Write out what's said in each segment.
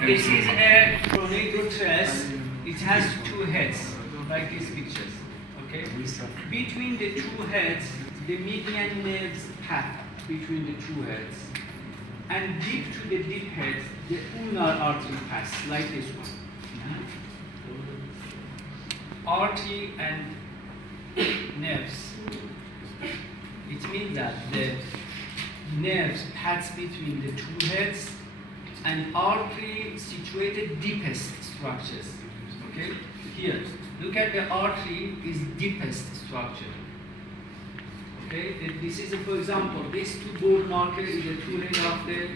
This is a pronator tress. It has two heads, like these pictures. Okay? Between the two heads, the median nerves path between the two heads. And deep to the deep head, the ulnar artery pass, like this one. Artery and nerves. It means that the nerves pass between the two heads and artery situated deepest structures. Okay? Here, look at the artery is deepest structure. Okay? This is, for example, this two board marker is the two head of the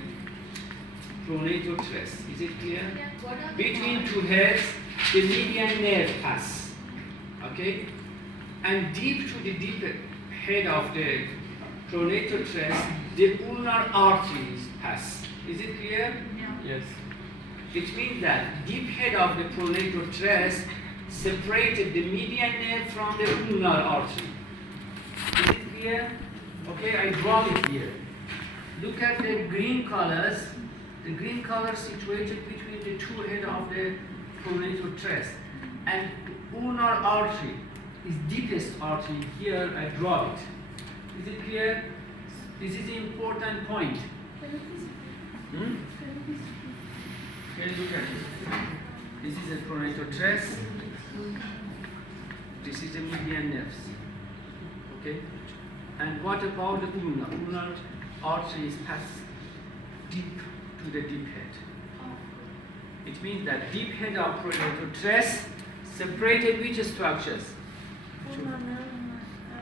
pronator tress. Is it clear? Between two heads, the median nerve pass. Okay? And deep to the deep head of the pronator tress, the ulnar arteries pass. Is it clear? Yes. It means that deep head of the pronator tress separated the median nerve from the ulnar artery. Is it clear? Okay, I draw it here. Look at the green colors. The green color situated between the two head of the pronator tress. And ulnar artery is deepest artery. Here I draw it. Is it clear? This is an important point. Okay, look at it. This is a pronator tress. This is the median nerves. Okay? And what about the ulnar? Ulnar arteries pass deep to the deep head. It means that deep head of pronator tress separated which structures?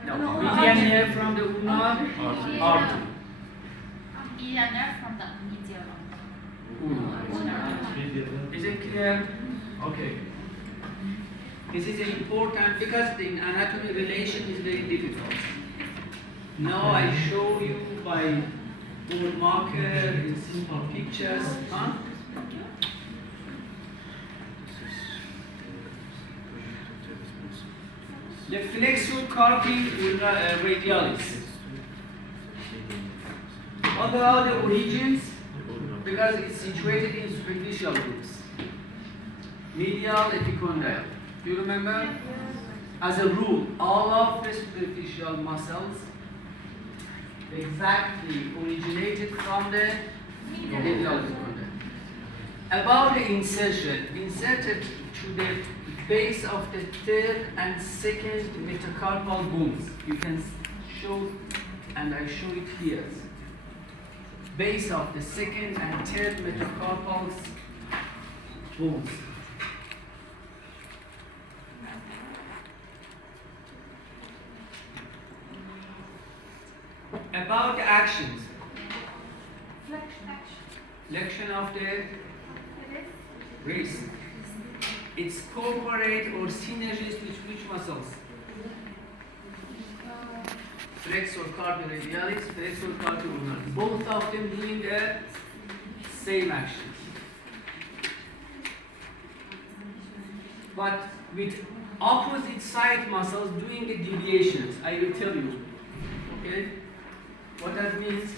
No, median nerve from the ulnar artery. Median nerve from the medial. Is it clear? Okay. This is important because the anatomy relation is very difficult. Now I show you by board marker in simple pictures. Huh? The flexor carpi radialis. What are the origins? Because it's situated in superficial groups. Medial epicondyle. Do you remember? As a rule, all of the superficial muscles exactly originated from the medial epicondyle. About the insertion, inserted to the base of the third and second metacarpal bones. You can show, and I show it here. Base of the second and third metacarpal bones. About the actions. Flexion of the wrist. It's cooperate or synergies with which muscles? Flexor carpi radialis, flexor carpi ulnaris. Both of them doing the same actions. But with opposite side muscles doing the deviations. I will tell you. Okay? What that means?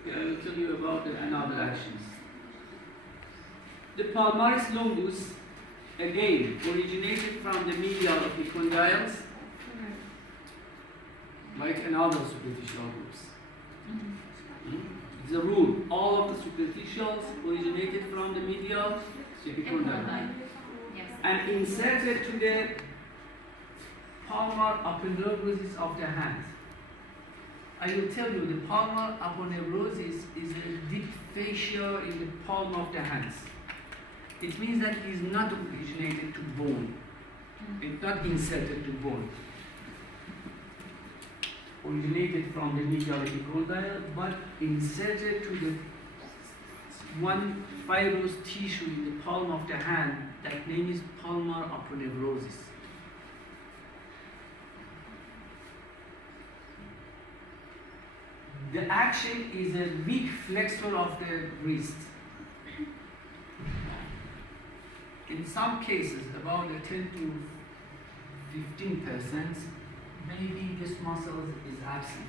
Okay, I will tell you about the another actions. The palmaris longus, again, originated from the medial epicondyles, like another superficial groups. It's a rule. All of the superficials originated from the medial epicondyle. Yes. And inserted to the palmar aponeurosis of the hand. I will tell you, the palmar aponeurosis is a deep fascia in the palm of the hands. It means that it is not originated to bone. It's not inserted to bone. Originated from the medial epicondyle, but inserted to the one fibrous tissue in the palm of the hand. That name is palmar aponeurosis. The action is a weak flexor of the wrist. In some cases, about 10 to 15%, maybe this muscle is absent.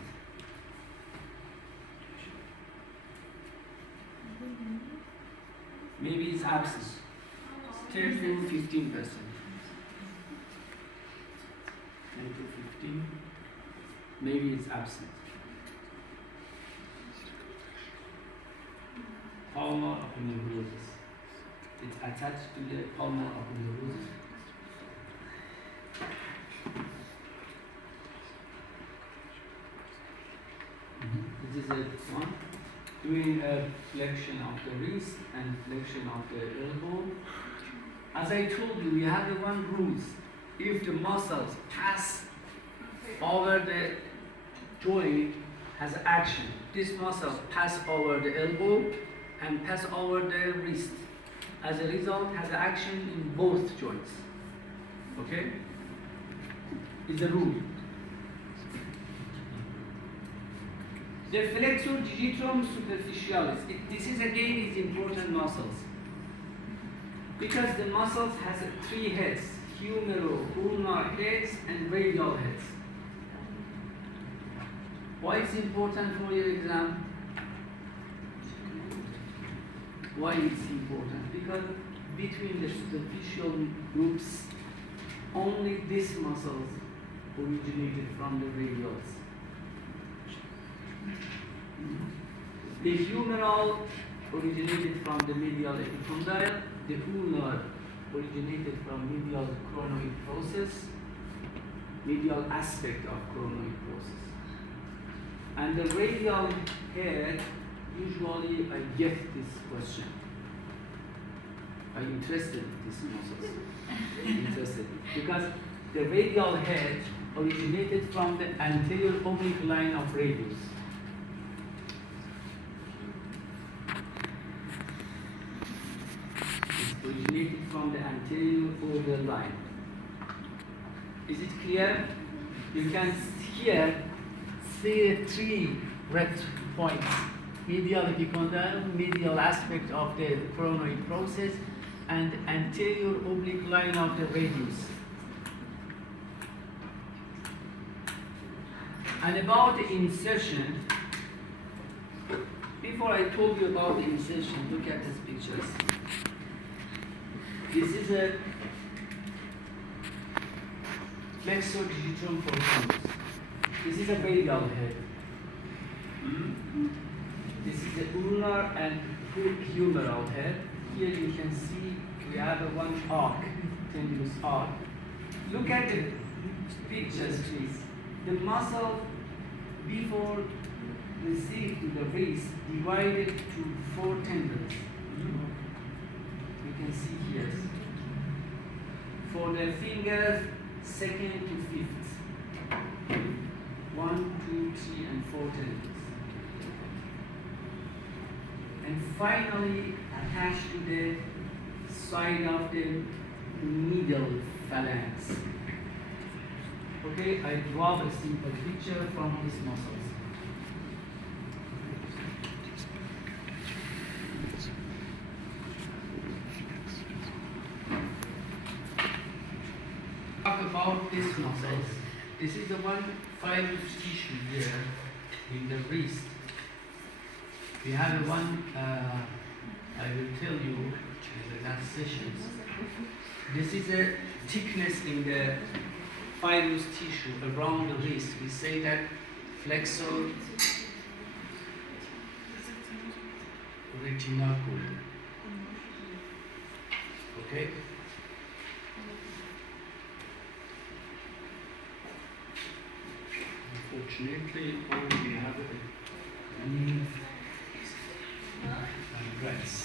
Maybe it's absent. 10 to 15%. 10 to 15. Maybe it's absent. Palmar aponeurosis. It's attached to the palmar aponeurosis. This is a one. Doing a flexion of the wrist and flexion of the elbow. As I told you, we have the one rule. If the muscles pass over the joint, has action. This muscle pass over the elbow and pass over the wrist. As a result, has action in both joints. Okay? It's a rule. The flexor digitorum superficialis. This is again is important muscles. Because the muscles has three heads, humero-ulnar heads and radial heads. Why is it important for your exam? Why it's important? Because between the superficial groups, only these muscles originated from the radials. The humeral originated from the medial epicondyle, the ulnar originated from medial chronoid process, medial aspect of chronoid process. And the radial head, usually I get this question. Are you interested in these muscles? Interested. Because the radial head originated from the anterior oblique line of radius. It's originated from the anterior oblique line. Is it clear? You can here see three red points. Medial epicondyle, medial aspect of the chronoid process, and anterior oblique line of the radius. And about the insertion, before I told you about the insertion, look at these pictures. This is a flexor digitorum profungus. This is a radial head. This is the ulnar and humeral head. Here you can see we have a one arc, tendinous arc. Look at the pictures, please. The muscle before received to the wrist divided to 4 tendons. You can see here. For the fingers, 2nd to 5th. 1, 2, 3, and 4 tendons. And finally attached to the side of the middle phalanx. Okay, I draw a simple picture from these muscles. Talk about these muscles. This is the one fibrous tissue here in the wrist. We have one, I will tell you in the last sessions. This is a thickness in the fibrous tissue around the wrist. We say that flexor retinaculum. Okay? Unfortunately, all we have is regrets.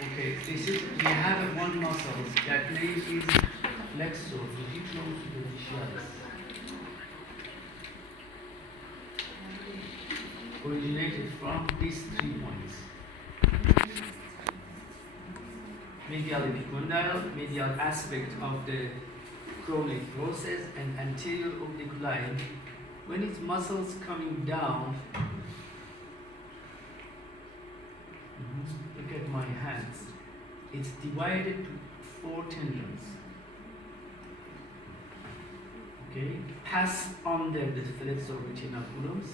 Okay, this is, we have one muscle that name is flexor digitorum superficialis. Originated from these 3 points. Medial epicondyle, medial aspect of the chronoid process, and anterior oblique line. When its muscles coming down, look at my hands. It's divided to 4 tendons. Okay, pass under the flexor retinaculums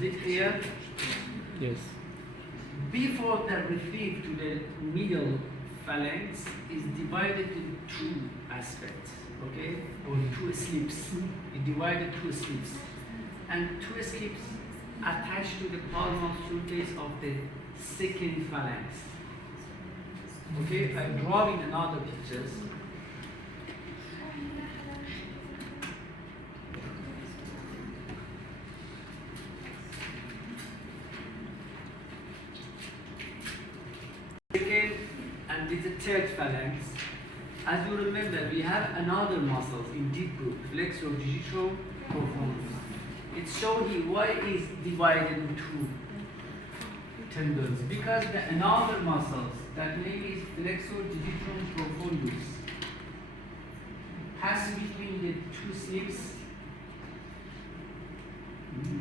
Is it clear? Yes. Before the receive to the middle phalanx is divided into two aspects, okay, or two slips. It divided two slips, and two slips attached to the palmar surface of the second phalanx. Okay, I draw in another pictures. Second and this is the third phalanx. As you remember, we have another muscle in deep group, flexor digitorum profundus. It's shown here why is divided into tendons, because the another muscles that name is flexor digitorum profundus pass between the two slips.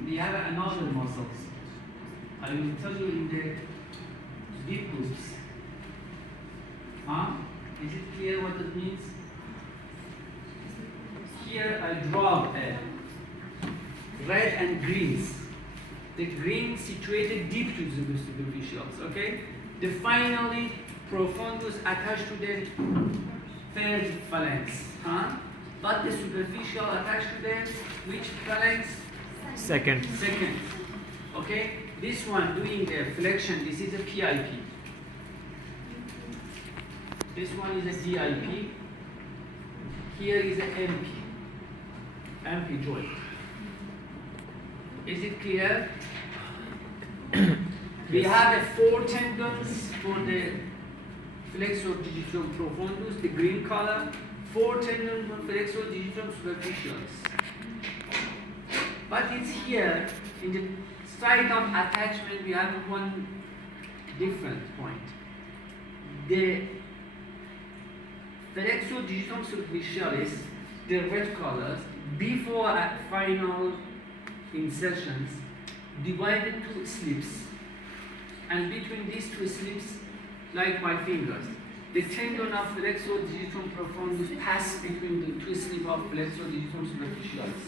We have another muscles. I will tell you in the deep groups. Huh? Is it clear what it means? Here I draw a red and greens. The green situated deep to the superficials, okay? The finally profundus attached to the third phalanx, huh? But the superficial attached to the which phalanx? Second. Second. Okay? This one doing a flexion, this is a PIP. This one is a DIP. Here is a MP. MP joint. Is it clear? We have a 4 tendons for the flexor digitorum profundus, the green color. 4 tendons for flexor digitorum superficialis. But it's here in the site of attachment we have one different point. The flexor digitorum superficialis, the red colors, before at final insertions, divided two slips, and between these two slips, like my fingers, the tendon of flexor digitorum profundus pass between the two slips of flexor digitorum superficialis.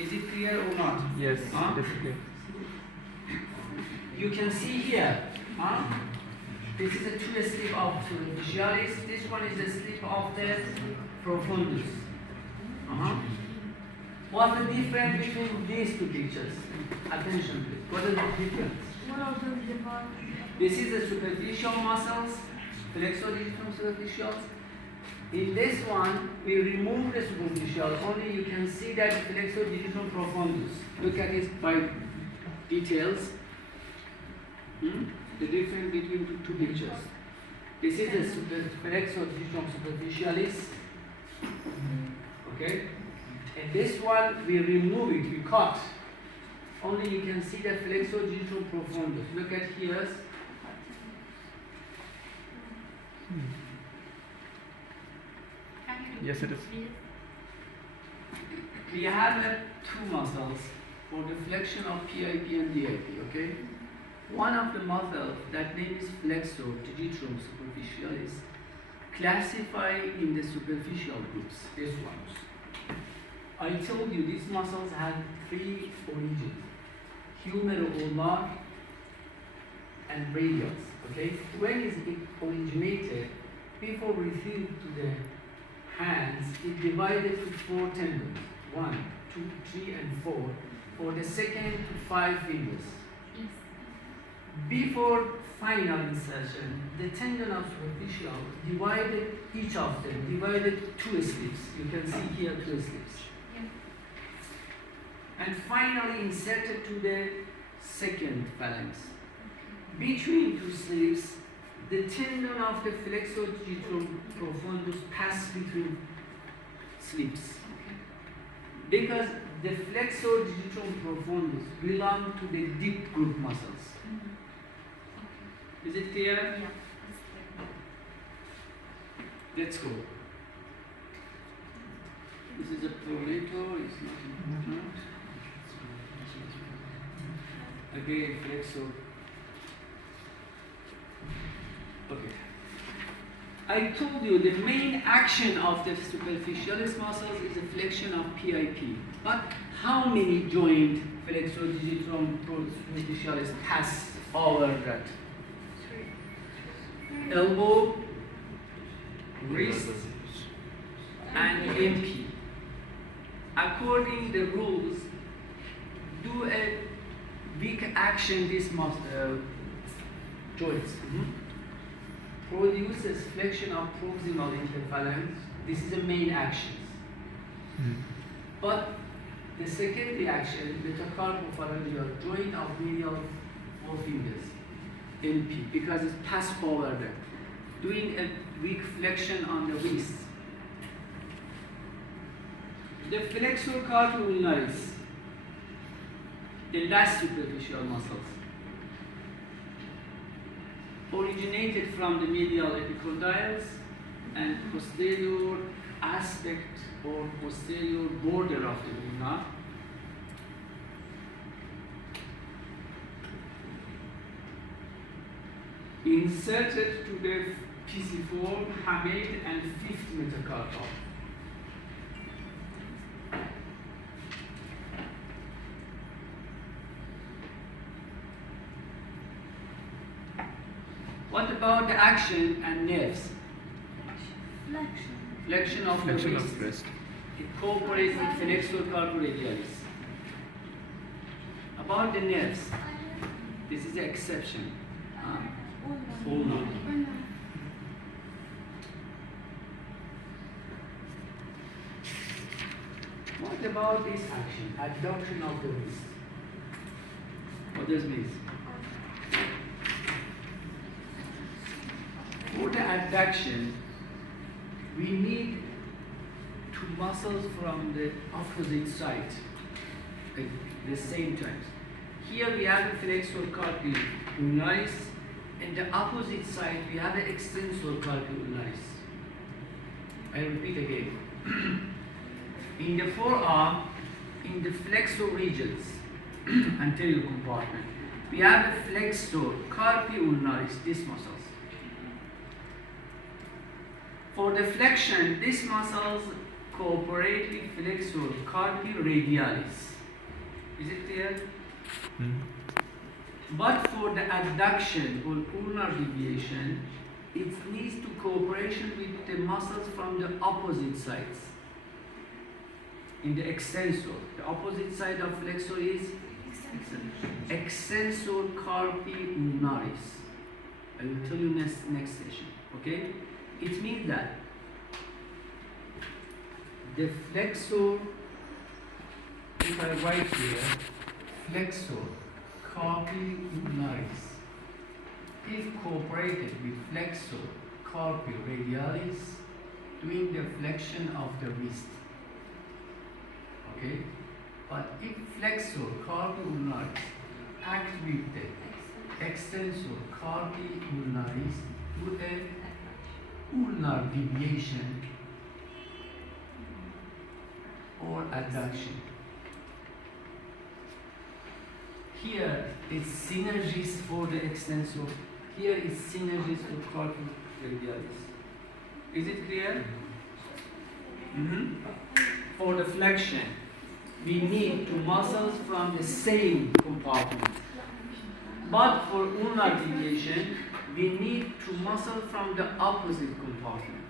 Is it clear or not? Yes, huh? it is clear. You can see here, huh? This is a two slip of superficialis. This one is a slip of the profundus. What's the difference between these two pictures? Attention please. What is the difference? This is the superficial muscles, flexor digitorum superficials. In this one, we remove the superficial. Only you can see that flexor digitorum profundus. Look at it by details. The difference between the two pictures. This is the flexor digitorum superficialis. Okay? And this one, we remove it, we cut. Only you can see the flexor digitorum profundus. Look at here. Yes, it is. We have two muscles for the flexion of PIP and DIP, okay? One of the muscles, that name is flexor digitorum superficialis, classified in the superficial groups, these ones. I told you these muscles have 3 origins, humeroulnar and radius, okay? When is it originated? Before received to the hands, it divided to 4 tendons, 1, 2, 3, and 4, for the second to 5 fingers. Before final insertion, the tendon of superficial divided each of them, divided 2 slips. You can see here 2 slips. And finally inserted to the second phalanx. Between 2 slips, the tendon of the flexor digitorum profundus pass between slips. Because the flexor digitorum profundus belong to the deep group muscles. Is it clear? Yeah. Let's go. This is a pronator, it's not important. Again, flexor. Okay. I told you the main action of the superficialis muscles is a flexion of PIP. But how many joint flexor digitorum superficialis pass over that? Elbow, wrist, and MP. According the rules, do a weak action this joints. Produces flexion of proximal interphalanx. This is the main action. But the secondary action, metacarpophalangeal joint of medial forefingers, MP, because it's passed over there. Doing a weak flexion on the wrist. The flexor carpi ulnaris, the last superficial muscles, originated from the medial epicondyles and posterior aspect or posterior border of the ulna. Inserted to the pisiform, hamate, and fifth metacarpal. What about the action and nerves? Flexion of the wrist. It cooperates with flexor carporadialis. About the nerves, this is the exception. Ulna. What about this action? Adduction of the wrist. What does it mean? For the adduction, we need two muscles from the opposite side at the same time. Here we have the flexor carpi ulnaris, and the opposite side we have the extensor carpi ulnaris. I repeat again. In the forearm, in the flexor regions, anterior compartment, we have the flexor carpi ulnaris, these muscles. For the flexion, these muscles cooperate with flexor carpi radialis. Is it clear? But for the adduction or ulnar deviation, it needs to cooperation with the muscles from the opposite sides. In the extensor, the opposite side of flexor is extensor carpi ulnaris. I will tell you next session. Okay? It means that the flexor, if I write here, flexor carpi ulnaris, if cooperated with flexor carpi radialis, doing the flexion of the wrist. Okay? But if flexor carpi ulnaris act with the extensor carpi ulnaris to a ulnar deviation or adduction. Here is synergies for the extensor. Here is synergies for carpi radialis. Is it clear? For the flexion, we need two muscles from the same compartment. But for ulnar deviation, we need two muscles from the opposite compartment.